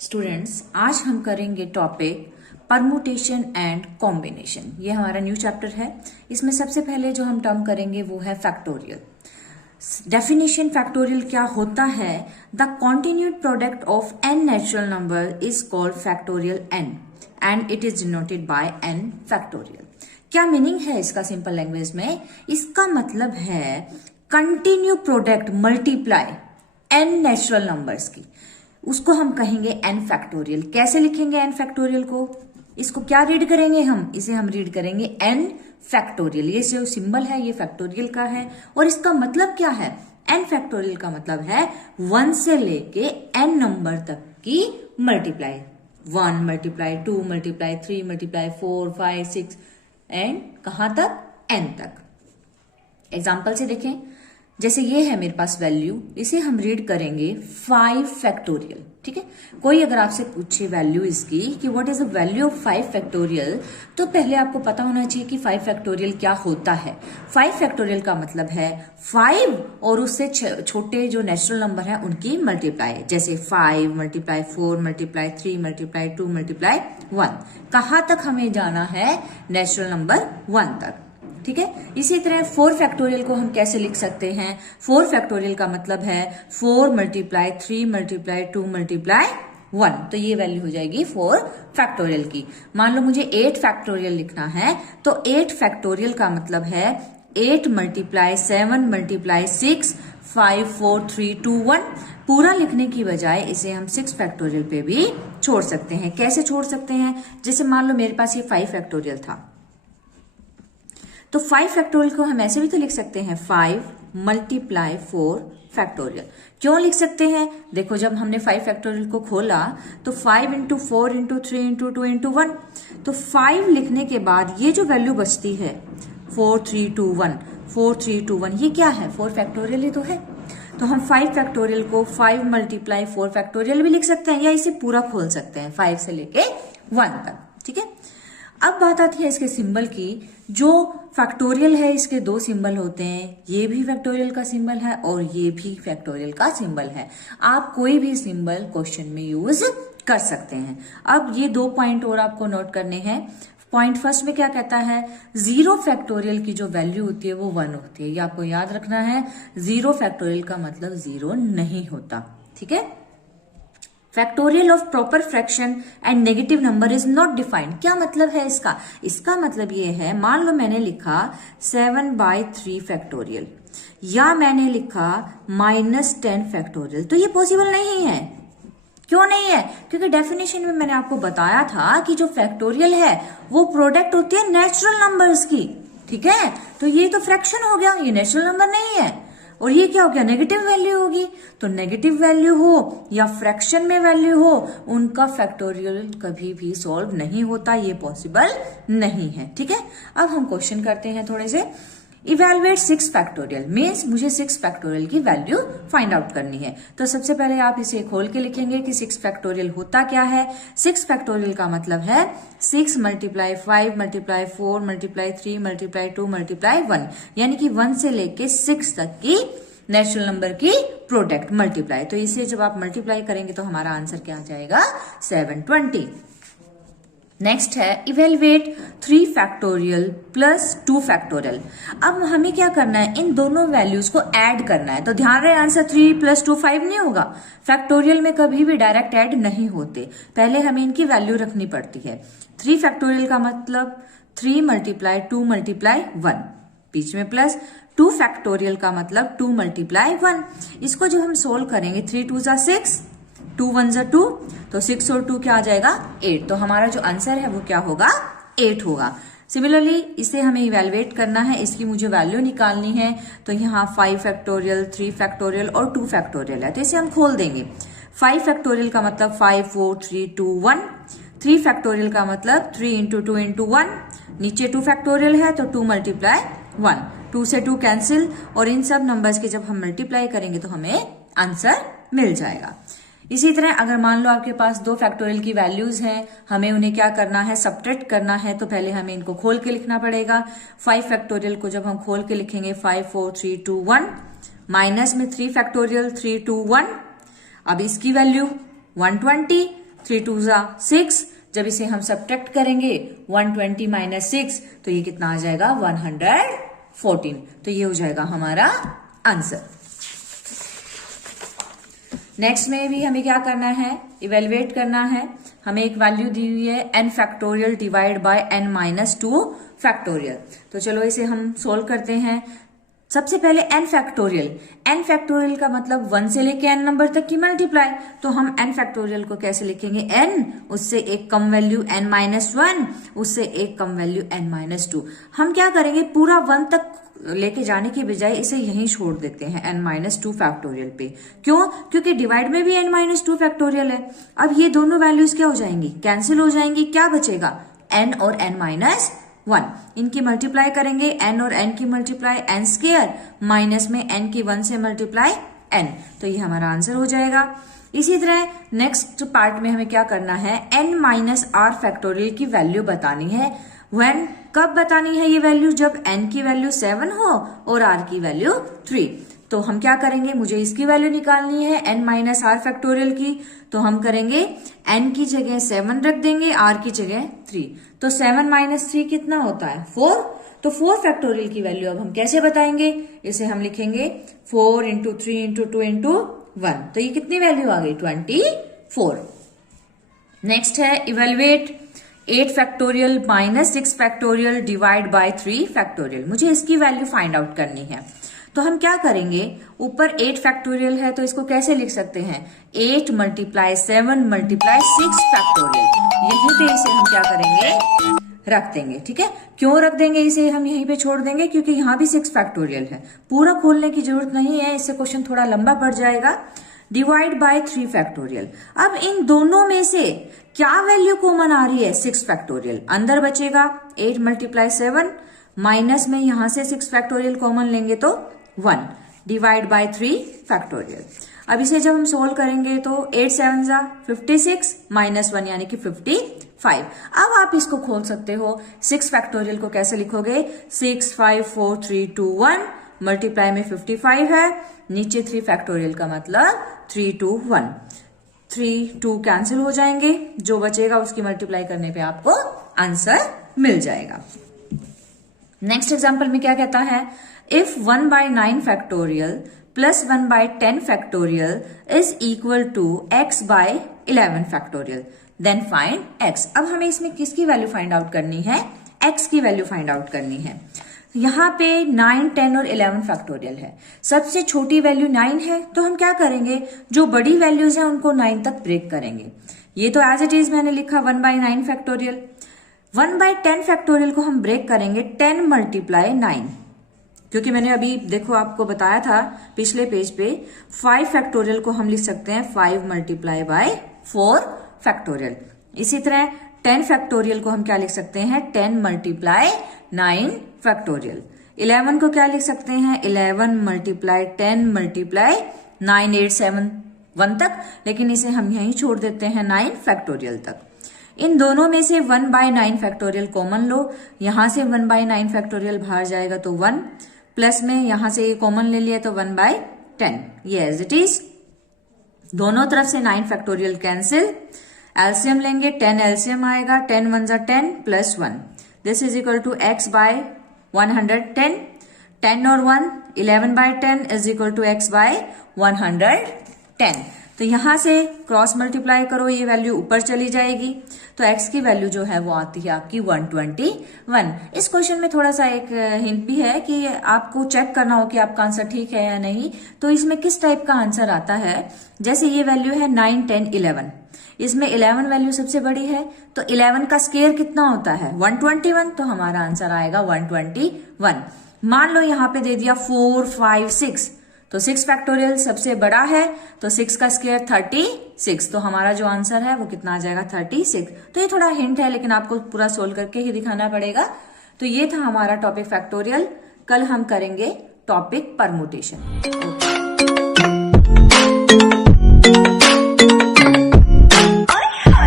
Students, आज हम करेंगे टॉपिक परमुटेशन एंड कॉम्बिनेशन। ये हमारा न्यू चैप्टर है। इसमें सबसे पहले जो हम टर्म करेंगे वो है फैक्टोरियल। डेफिनेशन फैक्टोरियल क्या होता है? The continued product of n natural number is called factorial n and it is denoted by n factorial. क्या मीनिंग है इसका सिंपल लैंग्वेज में? इसका मतलब है continue product multiply n natural numbers की, उसको हम कहेंगे n फैक्टोरियल। कैसे लिखेंगे n फैक्टोरियल को? इसको क्या रीड करेंगे हम? इसे हम रीड करेंगे n फैक्टोरियल। ये जो सिंबल है ये फैक्टोरियल का है और इसका मतलब क्या है? n फैक्टोरियल का मतलब है 1 से लेके n नंबर तक की multiply. 1 multiply 2 multiply 3 multiply 4 5 6 and कहां तक? n तक। एग्जाम्पल से देखें, जैसे ये है मेरे पास वैल्यू, इसे हम रीड करेंगे 5 फैक्टोरियल। ठीक है, कोई अगर आपसे पूछे वैल्यू इसकी कि what is the value of 5 factorial, तो पहले आपको पता होना चाहिए कि 5 फैक्टोरियल क्या होता है। 5 फैक्टोरियल का मतलब है 5 और उससे छोटे जो नेचुरल नंबर है उनकी मल्टीप्लाई। जैसे 5 मल्टीप्लाई 4 मल्टीप्लाई 3 मल्टीप्लाई 2 मल्टीप्लाई 1। कहां तक हमें जाना है? नेचुरल नंबर 1 तक। ठीक है, इसी तरह 4 फैक्टोरियल को हम कैसे लिख सकते हैं? 4 फैक्टोरियल का मतलब है 4 मल्टीप्लाई 3 मल्टीप्लाई 2 मल्टीप्लाई 1। तो ये वैल्यू हो जाएगी 4 फैक्टोरियल की। मान लो मुझे 8 फैक्टोरियल लिखना है, तो 8 फैक्टोरियल का मतलब है 8 मल्टीप्लाई 7 मल्टीप्लाई 6 5 4 3 2 1। पूरा लिखने की बजाय इसे हम 6 फैक्टोरियल पे भी छोड़ सकते हैं। कैसे छोड़ सकते हैं? जैसे मान लो मेरे पास ये 5 फैक्टोरियल था, तो 5 फैक्टोरियल को हम ऐसे भी तो लिख सकते हैं 5 मल्टीप्लाई 4 फैक्टोरियल। क्यों लिख सकते हैं? देखो, जब हमने 5 फैक्टोरियल को खोला तो 5 इंटू 4 इंटू 3 इंटू 2 इंटू 1, तो 5 लिखने के बाद ये जो वैल्यू बचती है 4 3 2 1 4 3 2 1, ये क्या है? 4 फैक्टोरियल ही तो है। तो हम 5 फैक्टोरियल को 5 मल्टीप्लाई 4 फैक्टोरियल भी लिख सकते हैं या इसे पूरा खोल सकते हैं 5 से लेके 1 तक। ठीक है, अब बात आती है इसके सिंबल की। जो फैक्टोरियल है इसके 2 सिंबल होते हैं, ये भी फैक्टोरियल का सिंबल है और ये भी फैक्टोरियल का सिंबल है। आप कोई भी सिंबल क्वेश्चन में यूज कर सकते हैं। अब ये 2 पॉइंट और आपको नोट करने हैं। पॉइंट फर्स्ट में क्या कहता है? 0 फैक्टोरियल की जो वैल्यू होती है वो 1 होती है। ये आपको याद रखना है। 0 फैक्टोरियल का मतलब 0 नहीं होता। ठीक है, factorial of proper fraction and negative number is not defined. क्या मतलब है इसका? इसका मतलब ये है, मान लो मैंने लिखा 7/3 फैक्टोरियल या मैंने लिखा -10 फैक्टोरियल, तो ये पॉसिबल नहीं है। क्यों नहीं है? क्योंकि डेफिनेशन में मैंने आपको बताया था कि जो फैक्टोरियल है वो प्रोडक्ट होती है नेचुरल नंबर्स की। ठीक है, तो ये तो फ्रैक्शन हो गया, ये नेचुरल नंबर नहीं है। और ये क्या हो गया? नेगेटिव वैल्यू होगी। तो नेगेटिव वैल्यू हो या फ्रैक्शन में वैल्यू हो, उनका फैक्टोरियल कभी भी सॉल्व नहीं होता, ये पॉसिबल नहीं है। ठीक है, अब हम क्वेश्चन करते हैं थोड़े से। इवेलुएट 6 फैक्टोरियल मीन्स मुझे 6 फैक्टोरियल की वैल्यू फाइंड आउट करनी है। तो सबसे पहले आप इसे खोल के लिखेंगे कि 6 फैक्टोरियल होता क्या है। 6 फैक्टोरियल का मतलब है 6 multiply 5 multiply 4 multiply 3 multiply 2 multiply 1, यानी कि 1 से लेके 6 तक की नेचुरल नंबर की प्रोडक्ट मल्टीप्लाई। तो इसे जब आप मल्टीप्लाई करेंगे तो हमारा आंसर क्या आ जाएगा? 720। नेक्स्ट है इवेलुएट 3 फैक्टोरियल प्लस 2 फैक्टोरियल। अब हमें क्या करना है? इन दोनों वैल्यूज को ऐड करना है। तो ध्यान रहे, आंसर 3 + 2 5 नहीं होगा। फैक्टोरियल में कभी भी डायरेक्ट ऐड नहीं होते, पहले हमें इनकी वैल्यू रखनी पड़ती है। 3 फैक्टोरियल का मतलब 3 मल्टीप्लाई 2 मल्टीप्लाई 1, बीच में प्लस। 2 फैक्टोरियल का मतलब 2 मल्टीप्लाई 1। इसको जब हम सोल्व करेंगे 3 2 = 6, 2 1 = 2, तो 6 और 2 क्या आ जाएगा? 8। तो हमारा जो आंसर है वो क्या होगा? 8 होगा। सिमिलरली इसे हमें इवेलुएट करना है, इसकी मुझे वैल्यू निकालनी है। तो यहाँ 5 फैक्टोरियल 3 फैक्टोरियल और 2 फैक्टोरियल है, तो इसे हम खोल देंगे। 5 फैक्टोरियल का मतलब 5 4 3 2 1। 3 फैक्टोरियल का मतलब 3 इंटू 2 इंटू 1। नीचे 2 फैक्टोरियल है तो 2 मल्टीप्लाई 1, 2 से 2 कैंसिल, और इन सब नंबर्स के जब हम मल्टीप्लाई करेंगे तो हमें आंसर मिल जाएगा। इसी तरह अगर मान लो आपके पास दो फैक्टोरियल की वैल्यूज हैं, हमें उन्हें क्या करना है, सब्ट्रैक्ट करना है, तो पहले हमें इनको खोल के लिखना पड़ेगा। 5 फैक्टोरियल को जब हम खोल के लिखेंगे 5 4 3 2 1, माइनस में 3 फैक्टोरियल 3 2 1, अब इसकी वैल्यू 120, 3 2 6, जब इसे हम सब्ट्रैक्ट करेंगे 120 माइनस 6 तो ये कितना आ जाएगा 114, तो ये हो जाएगा हमारा आंसर। नेक्स्ट में भी हमें क्या करना है, इवेलुएट करना है। हमें एक वैल्यू दी हुई है n factorial divide by n minus 2 factorial. तो चलो इसे हम सोल्व करते हैं। सबसे पहले n फैक्टोरियल का मतलब 1 से लेके n नंबर तक की मल्टीप्लाई, तो हम n फैक्टोरियल को कैसे लिखेंगे, n उससे एक कम वैल्यू n माइनस 1, उससे एक कम वैल्यू n माइनस 2। हम क्या करेंगे, पूरा 1 तक लेके जाने की बजाय इसे यहीं छोड़ देते हैं n माइनस 2 फैक्टोरियल पे। क्यों? क्योंकि डिवाइड में भी n माइनस 2 फैक्टोरियल है। अब ये दोनों वैल्यूज क्या हो जाएंगी, कैंसिल हो जाएंगी। क्या बचेगा, n और n माइनस 1, इनकी मल्टीप्लाई करेंगे, n और n की मल्टीप्लाई n स्क्वायर, माइनस में n की 1 से मल्टीप्लाई n, तो ये हमारा आंसर हो जाएगा। इसी तरह नेक्स्ट पार्ट में हमें क्या करना है, n माइनस r फैक्टोरियल की वैल्यू बतानी है। व्हेन, कब बतानी है ये वैल्यू, जब n की वैल्यू 7 हो और r की वैल्यू 3। तो हम क्या करेंगे, मुझे इसकी वैल्यू निकालनी है n माइनस r फैक्टोरियल की, तो हम करेंगे n की जगह 7 रख देंगे, r की जगह 3। तो 7 माइनस 3 कितना होता है, 4। तो 4 फैक्टोरियल की वैल्यू अब हम कैसे बताएंगे, इसे हम लिखेंगे 4 इंटू 3 इंटू 2 इंटू 1, तो ये कितनी वैल्यू आ गई, 24। नेक्स्ट है evaluate 8 factorial minus 6 factorial divide by 3 factorial. मुझे इसकी वैल्यू फाइंड आउट करनी है। तो हम क्या करेंगे, ऊपर 8 फैक्टोरियल है तो इसको कैसे लिख सकते हैं, 8 मल्टीप्लाई 7 मल्टीप्लाई 6 फैक्टोरियल। यहीं पे इसे हम क्या करेंगे, रख देंगे। ठीक है, क्यों रख देंगे इसे, हम यहीं पे छोड़ देंगे क्योंकि यहाँ भी 6 फैक्टोरियल है, पूरा खोलने की जरूरत नहीं है, इससे क्वेश्चन थोड़ा लंबा पड़ जाएगा। Divide by 3 factorial. अब इन दोनों में से क्या वैल्यू कॉमन आ रही है, 6 फैक्टोरियल। अंदर बचेगा 8 मल्टीप्लाई 7, माइनस में यहां से 6 फैक्टोरियल कॉमन लेंगे तो 1, डिवाइड बाय 3 फैक्टोरियल। अब इसे जब हम सोल्व करेंगे तो 8 7 जा 56 माइनस 1 यानी कि 55। अब आप इसको खोल सकते हो, 6 फैक्टोरियल को कैसे लिखोगे, 6 5 4 3 2 1, मल्टीप्लाई में 55 है, नीचे 3 फैक्टोरियल का मतलब 3 2 1, 3 2 कैंसिल हो जाएंगे, जो बचेगा उसकी मल्टीप्लाई करने पे आपको आंसर मिल जाएगा। नेक्स्ट एग्जांपल में क्या कहता है, if 1 by 9 factorial plus 1 by 10 factorial is equal to x by 11 factorial then find x। अब हमें इसमें किसकी वैल्यू फाइंड आउट करनी है, x की वैल्यू फाइंड आउट करनी है। यहाँ पे 9 10 और 11 फैक्टोरियल है, सबसे छोटी वैल्यू 9 है, तो हम क्या करेंगे, जो बड़ी वैल्यूज हैं उनको 9 तक ब्रेक करेंगे। ये तो एज इट इज मैंने लिखा 1 बाय 9 फैक्टोरियल। 1 बाय 10 फैक्टोरियल को हम ब्रेक करेंगे 10 मल्टीप्लाई 9, क्योंकि मैंने अभी देखो आपको बताया था पिछले पेज पे 5 फैक्टोरियल को हम लिख सकते हैं 5 मल्टीप्लाई बाय 4 फैक्टोरियल। इसी तरह 10 फैक्टोरियल को हम क्या लिख सकते हैं, 10 मल्टीप्लाई 9 फैक्टोरियल। 11 को क्या लिख सकते हैं, 11 मल्टीप्लाई 10 मल्टीप्लाई 9 8 7 1 तक, लेकिन इसे हम यहीं छोड़ देते हैं 9 फैक्टोरियल तक। इन दोनों में से 1 बाय 9 फैक्टोरियल कॉमन लो, यहां से 1 बाय 9 फैक्टोरियल बाहर जाएगा तो 1, प्लस में यहां से ये कॉमन ले लिया तो 1 बाय 10, ये एज इट इज। दोनों तरफ से 9 फैक्टोरियल कैंसिल, एलसीएम लेंगे, 10 एलसीएम आएगा, 10 1 10 plus 1, this is equal to x by 110, 10 और 1 11 by 10 is equal to x by 110। तो यहां से क्रॉस मल्टीप्लाई करो, ये वैल्यू ऊपर चली जाएगी, तो x की वैल्यू जो है वो आती है आपकी 121। इस क्वेश्चन में थोड़ा सा एक हिंट भी है कि आपको चेक करना हो कि आपका आंसर ठीक है या नहीं। तो इसमें किस टाइप का आंसर आता है, जैसे ये वैल्यू है 9 10 11, इसमें 11 वैल्यू सबसे बड़ी है, तो 11 का स्क्वायर कितना होता है 121, तो हमारा आंसर आएगा 121। मान लो यहाँ पे दे दिया 4 5 6, तो 6 फैक्टोरियल सबसे बड़ा है, तो 6 का स्क्वायर 36, तो हमारा जो आंसर है वो कितना आ जाएगा 36। तो ये थोड़ा हिंट है, लेकिन आपको पूरा सोल्व करके ही दिखाना पड़ेगा। तो ये था हमारा टॉपिक फैक्टोरियल। कल हम करेंगे टॉपिक परमुटेशन।